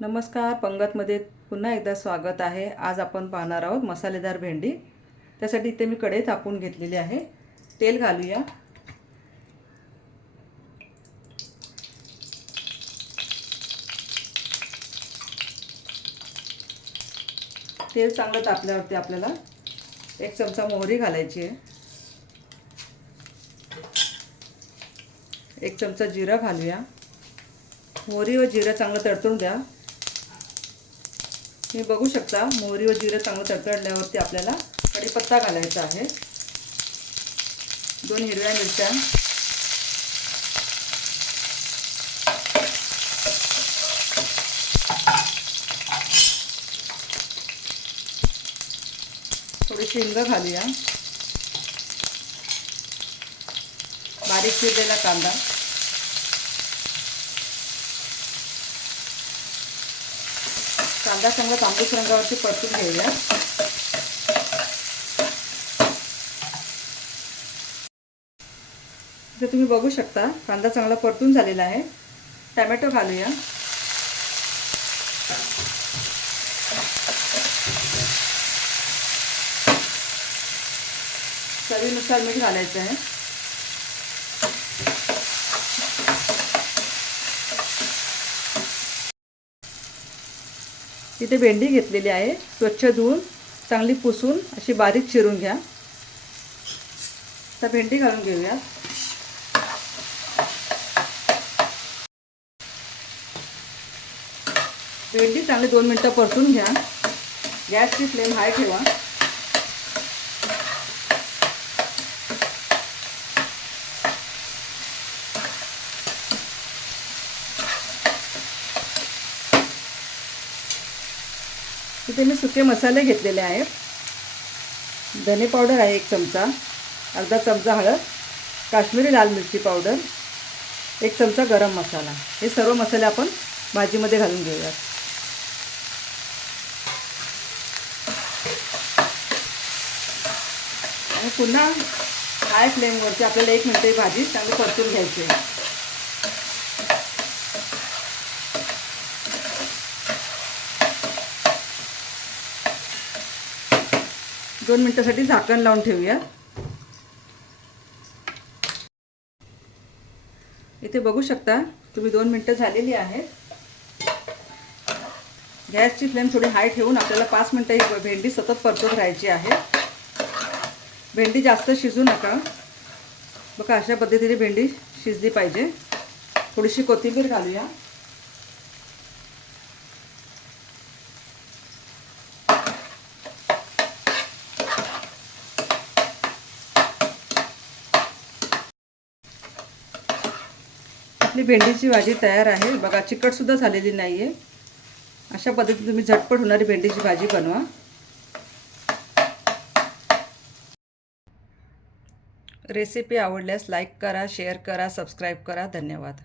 नमस्कार, पंगतमध्ये पुन्हा एकदा स्वागत आहे। आज आपण पाहणार आहोत मसालेदार भेंडी। त्यासाठी इथे मी कढई तापवून घेतलेली आहे। तेल घालूया। तेल चांगलं तापल्यावरती आपल्याला 1 चमचा मोहरी घालायची आहे। 1 चमचा जिरा घालूया। मोहरी व जिरा चांगलं तडतडून द्या। तुम्ही बघू शकता मोहरी व जिरा चांगलं तडतडल्यावरती आपल्याला कढीपत्ता घालायचा आहे। 2 हिरव्या मिरच्या, थोडीशी हिंग घालूया। बारीक चिरलेला कांदा, कांदा चांगला तांबूस रंगावरती परतून घेऊया। इथे तुम्ही बघू शकता कांदा चांगला परतून झालेला आहे। टोमॅटो घालूया। चवीनुसार मीठ घालायचं आहे। इथे भेंडी घेतलेली आहे, स्वच्छ धुवून चांगली पुसून अशी बारीक चिरून घ्या। आता भेंडी घालून घेऊया। भेंडी चांगली 2 मिनिटं परतून घ्या। गॅसची फ्लेम हाय ठेवा। इथे मी सुके मसाले घेतलेले आहेत। धने पावडर आहे 1 चमचा, अर्धा चमचा हळद, काश्मीरी लाल मिरची पावडर, 1 चमचा गरम मसाला। हे सर्व मसाले आपण भाजीमध्ये घालून घेऊयात। आणि पुन्हा हाय फ्लेमवरती आपल्याला 1 मिनिट ही भाजी चांगली परतून घ्यायची आहे। 2 मिनिटांसाठी झाकण लावून ठेवूया। इथे बघू शकता तुम्ही 2 मिनिटं झालेली आहेत। गॅसची फ्लेम थोडी हाय ठेवून आपल्याला 5 मिनिटं ही भेंडी सतत परतून राहायची आहे। भेंडी जास्त शिजू नका। बघा अशा पद्धतीने भेंडी शिजली पाहिजे। थोडीशी कोथिंबीर घालूया। आपली भेंडीची भाजी तयार आहे। बघा चिकट सुद्धा झालेली नाहीये। अशा पद्धतीने तुम्ही झटपट होणारी भेंडीची भाजी बनवा। रेसिपी आवडल्यास लाईक करा, शेअर करा, सबस्क्राईब करा। धन्यवाद।